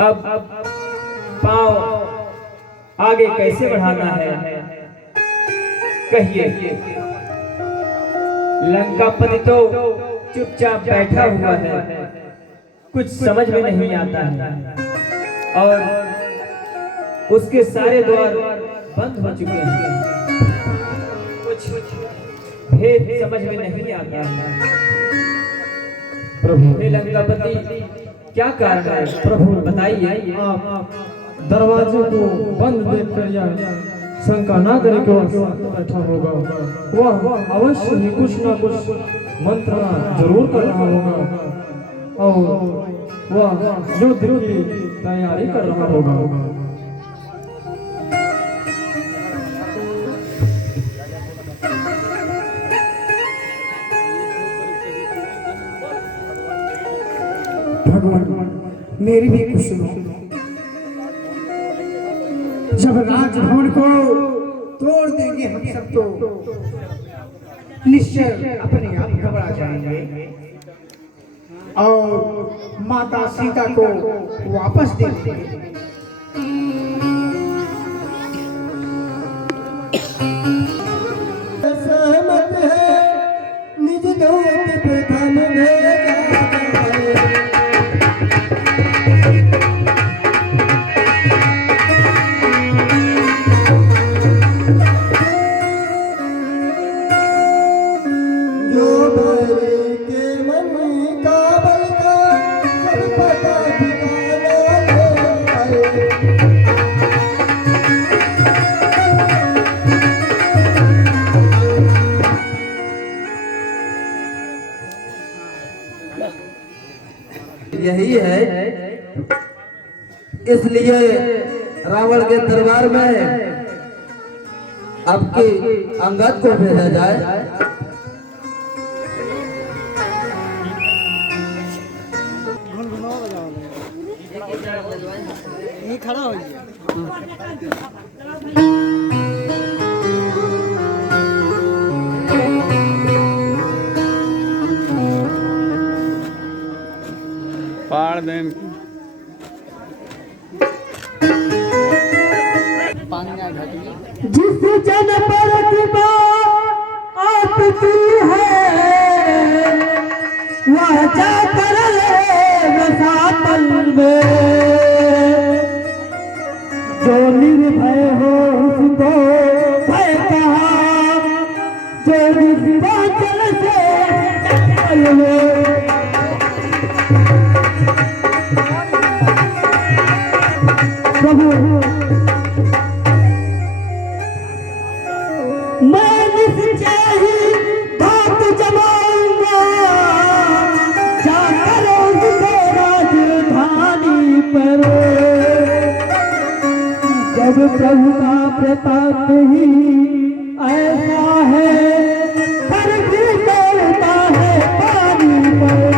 अब पांव आगे कैसे बढ़ाना है कहिए। लंकापति तो चुपचाप बैठा हुआ है, कुछ समझ में नहीं आता है और उसके सारे द्वार बंद हो चुके हैं। कुछ भेद समझ में नहीं आता है। प्रभु हे लंकापति, क्या कारण है प्रभु बताइए। आप दरवाजे को बंद देखकर या शंका ना करे कि वह बैठा होगा। वह अवश्य ही कुछ ना कुछ मंत्रणा जरूर कर रहा होगा और वह युद्ध की तैयारी कर रहा होगा। भगवान मेरी भी कुछ सुनो। जब राजभवन को तोड़ देंगे हम सब तो निश्चय अपने आप घबरा जाएंगे और माता सीता को वापस दे देंगे। सहमत है निज दौलत प्रथम भेजा यही है, इसलिए रावण के दरबार में आपके अंगद को भेजा जाए। ये खड़ा हो गया। पाड़ देन जिस जन पर कृपा आपकी है वह जाकर रसातल में जो निर्भय हो उसको भय कहा, जो निर्वाचन से जंगल में प्रभु मैं निश्चय ही धात जमाऊंगा जाकर उसको राजधानी पर। जब प्रभु का प्रताप ही ऐसा है फिर भी तोड़ता है पानी पर।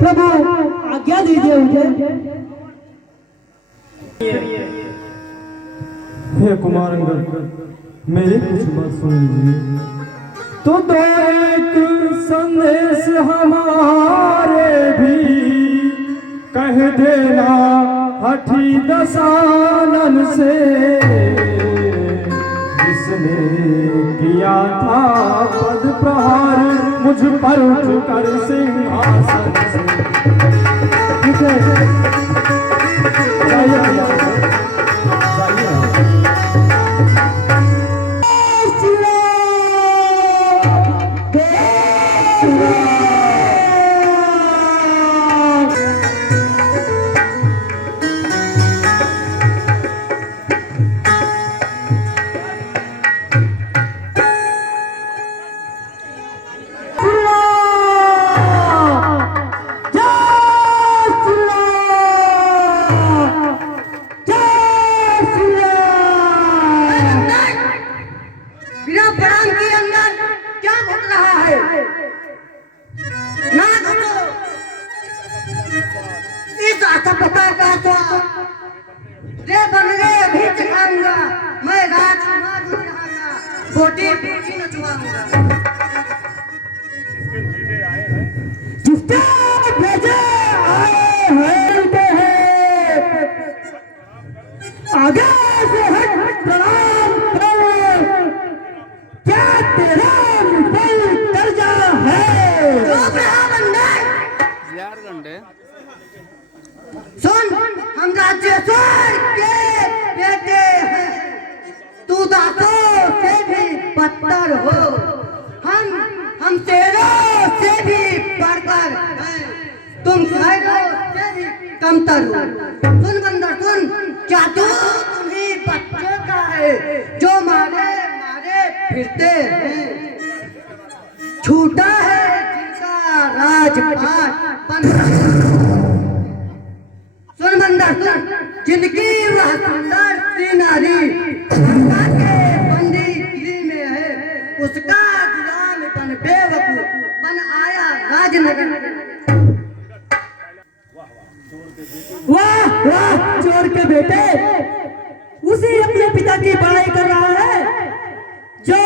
प्रभु आज्ञा दीजिए मुझे। हे कुमार अंगद, मेरी कुछ बात सुन लीजिए। तो दो एक संदेश हमारे भी कह देना हठी दसानन से, जिसने किया था पद प्रहार मुझ पर उठकर सिंहासन से। रे बनरे भी चखाऊंगा मैं राजकुमार हूं यहाँ का। बोटी बोटी नचवाऊंगा। जिसके भेजे आए होते हैं आगे से हट प्रणाम करो, क्या तेरा मुझे कर्जा है? यार घंटे सुन, हम राजेश्वर के बेटे हैं, तू दासों से भी बदतर हो, हम शेरों से भी बढ़कर हैं, तुम खैरों से भी कमतर हो। सुन बंदर सुन, जादू तुम्ही बच्चे का है जो मारे मारे फिरते हैं, छूटा है जिनका राजपाट सुन बंदर सुन, जिंदगी वह सुंदर सी नारी गंगा के बंदीगिरी में है, उसका गुलाम बन बेवकूफ बन आया राजनगर। वाह वाह चोर के बेटे, उसी अपने पिता की बड़ाई कर रहा है जो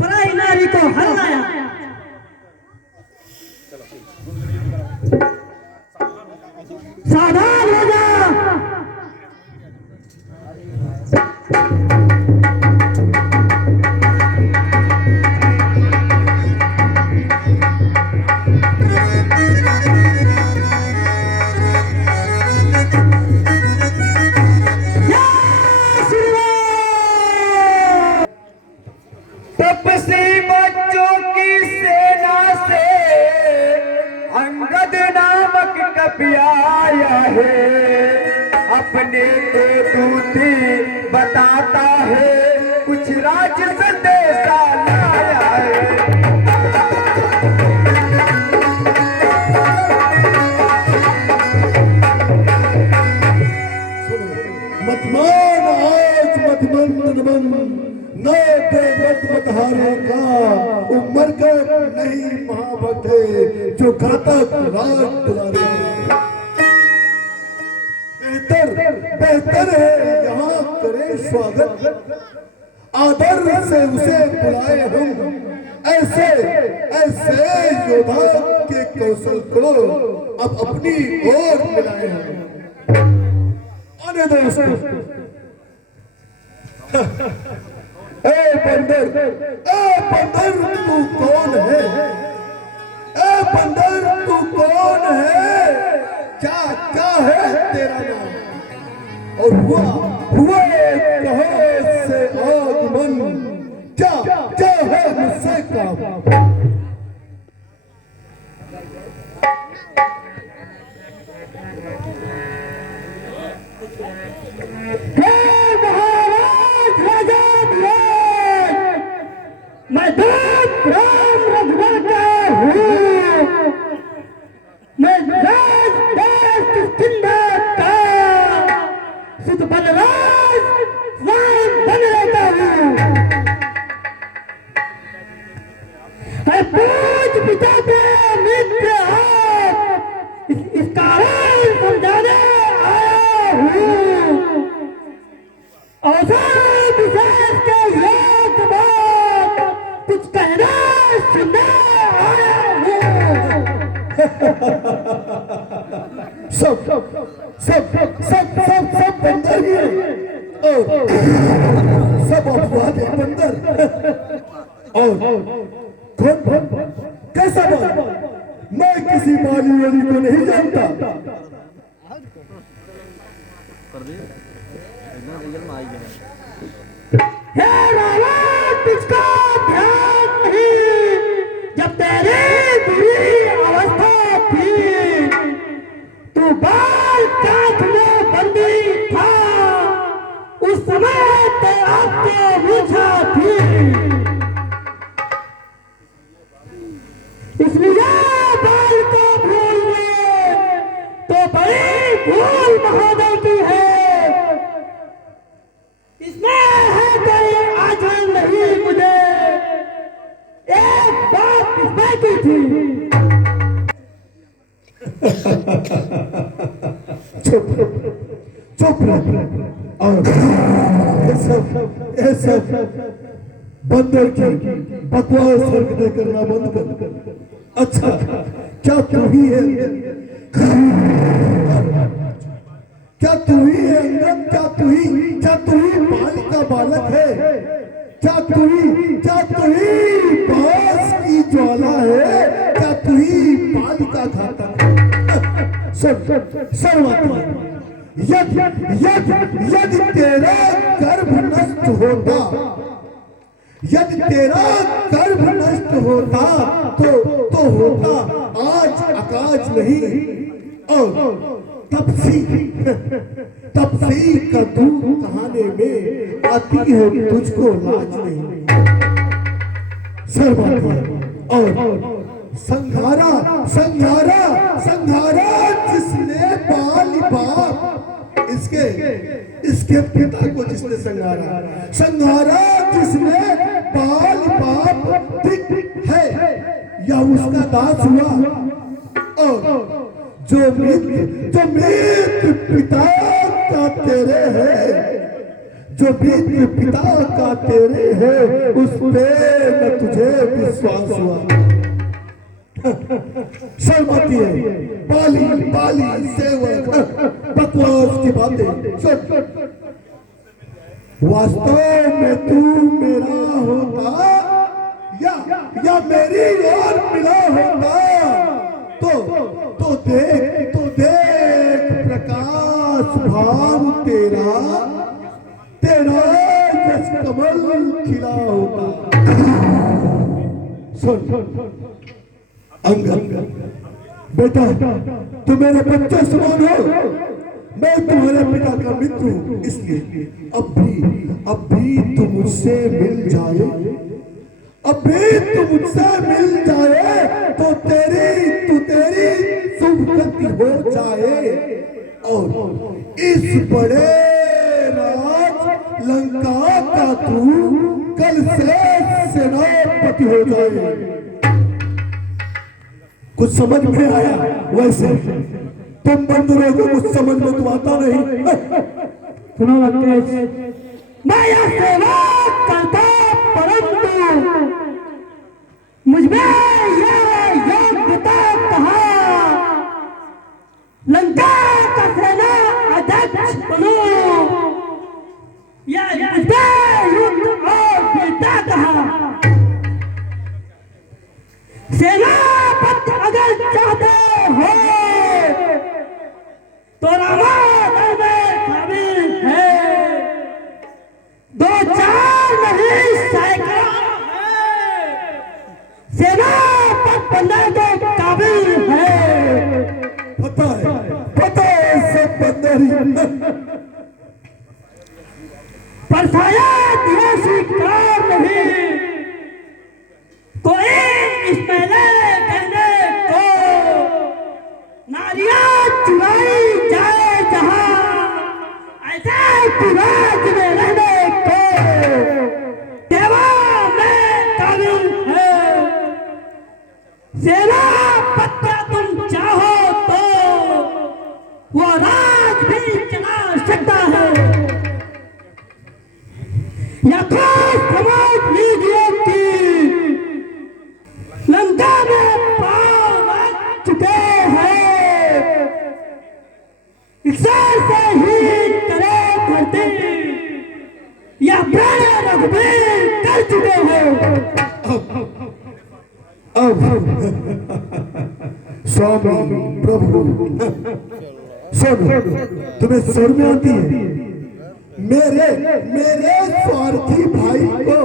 पराई नारी को हराया। सावधान हो जा। तपसी बच्चों की सेना से अंगद नामक कवि आया है, अपने को दूती बताता है, कुछ राज संदेशा लाया है। मतमान आज मतमंद बन न दे मत हारे का, उमर का नहीं महाभक्त है जो घातक राज दुलारे। बेहतर बेहतर है यहाँ करे स्वागत, आदर से उसे बुलाए हम, ऐसे ऐसे योद्धा के कौशल को अब अपनी ओर मिलाए हम। आने दो उसको। ए बंदर तू कौन है? ए बंदर तू कौन है? क्या क्या है तेरा नाम? और हुआ कहाँ से आगमन? क्या क्या है मुझसे काम? मैं दूत राम रघुवर का हूँ, मैं राज देश किस्किंधा का सुध बलराज स्वयं बन रहता हूँ। पूज पिता के मित्र हो, इस कारण समझाने आया हूँ, अवसर विशेष के योग बात कुछ कहना सुनने आया हूँ। सब बंदर ही है और सब अपवाद है बंदर। और कौन कैसा बात? मैं किसी माली वाली को नहीं जानता। हे रावण, तुझको ध्यान नहीं, जब तेरी बुरी अवस्था थी, तू बाल काट में बंदी था, उस समय तेरा तो मुझा थी, इसलिए बाल को भूलने तो बड़ी भूल महोदय की है। इसमें है तेरी बंदर की बकवास हरकतें करना बंद कर। अच्छा, क्या तू ही है अंगद? क्या तू ही है अंगद? क्या तू ही बाल का बालक है? क्या तू ही बांस की ज्वाला है? क्या तू ही बाल का घातक है? सर्वत्र यदि तेरा गर्भ नष्ट होता, यदि तेरा गर्भ नष्ट होता तो होता आज आकाश नहीं, और तपसी का दूध कहाने में आती है तुझको लाज नहीं। सर्वत्र और संघारा जिसने बाल बाप इसके पिता को जिसने संघारा जिसने बाल बाप है या उसका दास हुआ, और जो मित्र पिता का तेरे है, जो मित्र पिता का तेरे है, उस पे न तुझे विश्वास हुआ। शर्माती है बाली सेवक, बकवास की बातें। वास्तव में तू मेरा होता या मेरी ओर मिला होता तो देख प्रकाश भाव तेरा जस कमल खिला होता। सुन अंगद, बेटा तुम मेरे बच्चे समान हो, मैं तुम्हारे पिता का मित्र हूं, इसलिए अब भी तुम मुझसे मिल जाए, तो तेरी शुभ गति हो जाए, और इस बड़े राज लंका का तू कल से सेनापति हो जाए। कुछ समझ में आया? वैसे तुम बंदरों को कुछ समझ में तो आता नहीं। सुनो राकेश, माया सेवा करता परंतु मुझमें यह योग्यता कहाँ? लंका का सेना अध्यक्ष बनूं या युद्ध और बेटा कहाँ? सेनापति अगर चाहते हो तो रामायण में शामिल है, 2-4 नहीं सैकड़ों सेनापति बनने के काबिल है। पता है सब बंदर पर शायद ये स्वीकार नहीं कोई इस पहले कहने को नारियां चुराई जाए जहां, ऐसे पुराज में रहने को देवा में काबिल है। सेनापति तुम चाहो तो वो राज भी चला सकता है, या कोई समझ लीजिए कि लंका में पांव रख चुके हैं, इक्सर से ही करे करते या प्राण रघुवीर कर चुके हैं। अब स्वामी प्रभु सुन, तुम्हें शर्म आती है? मेरे स्वार्थी भाई को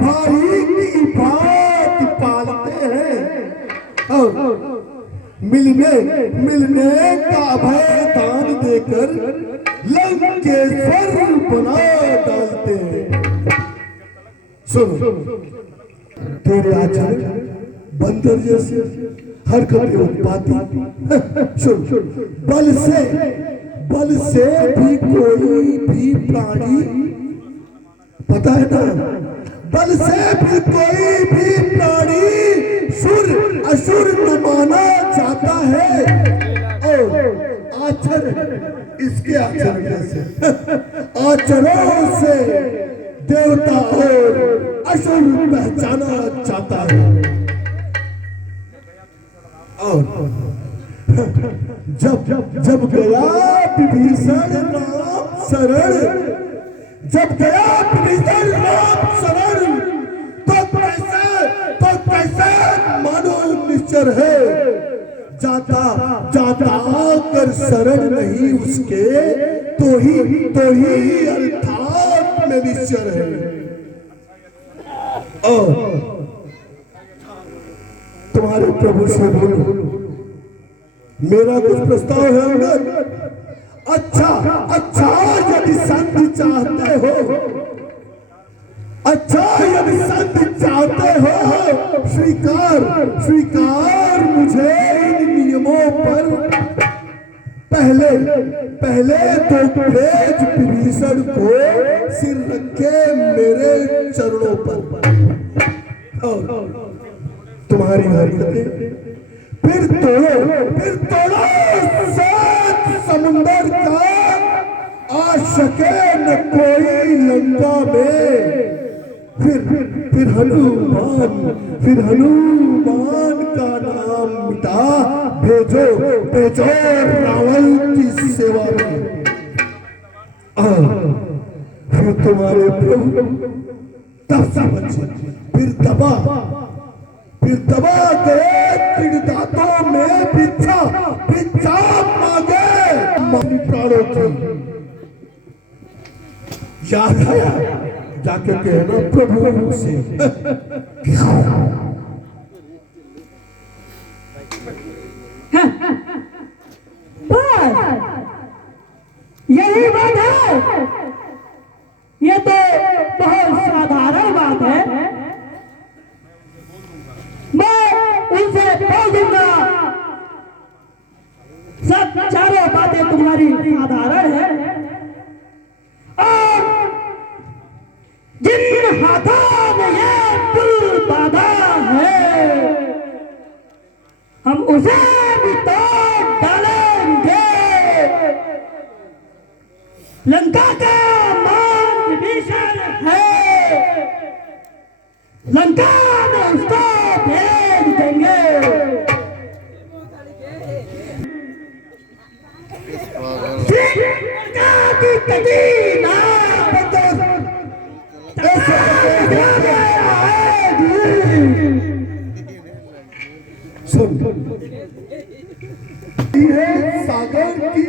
भाई की बात पालते हैं, और मिलने का अभय दान देकर लंकेश्वर बना डालते हैं। सुनो, तेरे आचरण बंदर जैसे हरकतें उत्पाती। सुन, बल से भी कोई भी प्राणी, पता है ना, बल से भी कोई भी प्राणी सुर असुर न माना जाता है, और आचरण इसके आचरण जैसे आचरण से देवता और असुर पहचाना जाता है। और जब गया विभीषण राम शरण, जब गया विभीषण राम शरण, तो कैसे मानो निश्चर है, जाता कर शरण नहीं उसके, तो ही अर्थात में निश्चर है। और तुम्हारे प्रभु से बोलो, मेरा कुछ प्रस्ताव है अंगद। अच्छा यदि संधि चाहते हो, अच्छा यदि संधि चाहते हो, स्वीकार मुझे इन नियमों पर। पहले तो भेज विभीषण को सिर रखे मेरे चरणों पर, और तुम्हारी हरकतें फिर तोड़ो सात समुंदर का, आ सके न कोई लंका में। फिर हनुमान का नाम मिटा, भेजो रावण की सेवा में। फिर तुम्हारे प्रभु तब समझ, फिर दबा गए त्रिदातों में भिक्षा मांगे प्राणों की। याद आया, जाके कहना प्रभु से। यही बात है, ये तो बहुत साधारण बात है। मैं उनसे बोल दूंगा, सब चारों बातें तुम्हारी साधारण है। और जिन हाथों में ये पुल बांधा है, हम उसे भी तोड़ डालेंगे। लंका का मान विभीषण है, लंका में उसको भेज देंगे। सागर की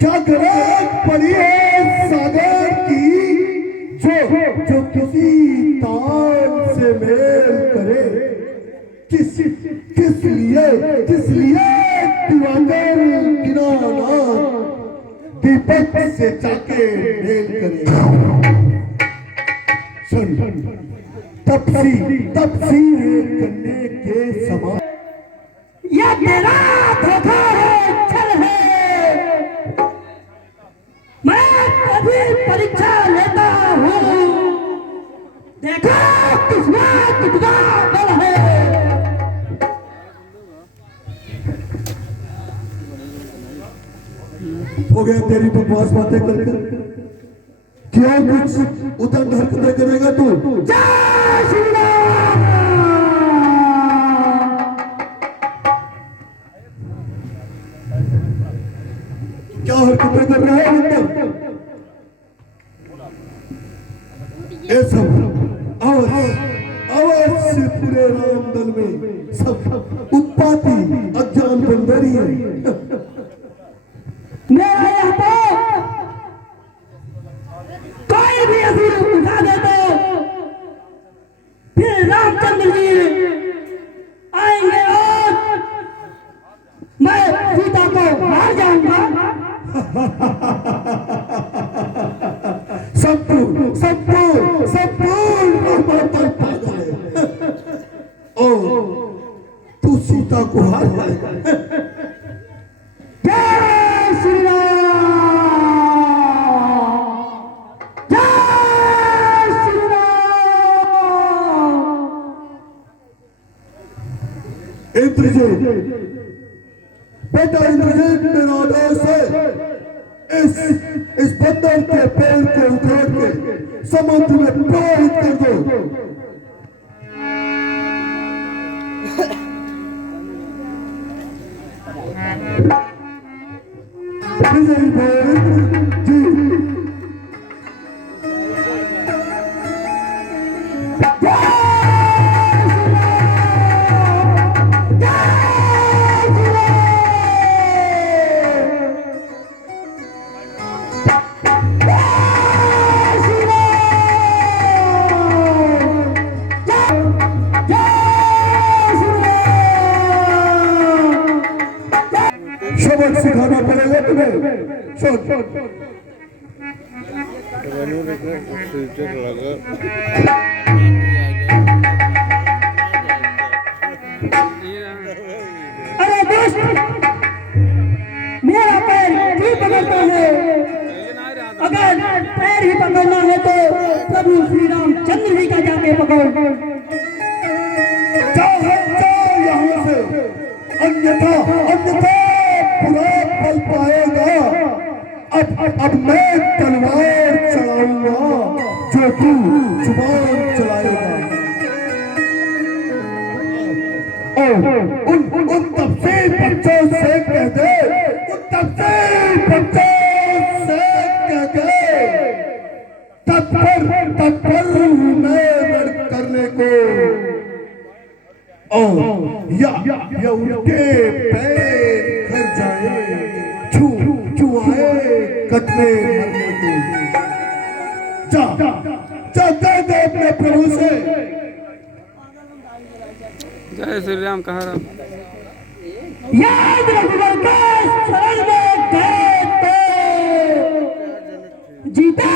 क्या गरज पड़ी है, सागर की जो किसी ताल से मेल करे। किस लिए दिवाकर दीनानाथ दीपक से जाके मेल करे। सुन, तपसी करने के समान यह तेरा धोखा है, छल है। मैं अभी परीक्षा लेता हूँ, देखो किस्मत कितना बल है। हो गया तेरी बकवास बातें कर। क्या कुछ उतर हरकतें करेगा तू? जय श्री राम। क्या हरकतें कर रहा है अंदर? ये सब आवाज से पूरे राम दल में सब उत्पाती अज्ञान बंदरी है। मेरा यह तो कोई भी असुर उठा दे तो फिर रामचंद्र जी आएंगे और मैं सीता को मार जाऊंगा। संपूर्ण पागल है। ओ तू सीता को हार जाएगा। बंदर के पैर को उखाड़ के समुद्र में प्रवाहित कर दो। विजय भोज जी। सबक सिखाना पड़ेगा तुम्हें। सुन अरे दोस्त, मेरा पैर भी पकड़ता है। अगर पैर ही पकड़ना है तो प्रभु श्री रामचंद्र जी का जाके पकड़। जाओ यहाँ से, अन्यथा अन्यथा बुरा फल पाएगा। अब मैं तलवार चलाऊंगा जो तू जुबान चलाएगा। उन तफसील बच्चों से कह दे, उन तफसील बच्चों से कह दे, तत्पर मैं लड़ करने को। या उनके पैर घर जाए, छू आए कटने मरने को। जा कह दे अपने प्रभु से। जय श्री राम कह रहा। याद रखो के शरण में गए तो जीता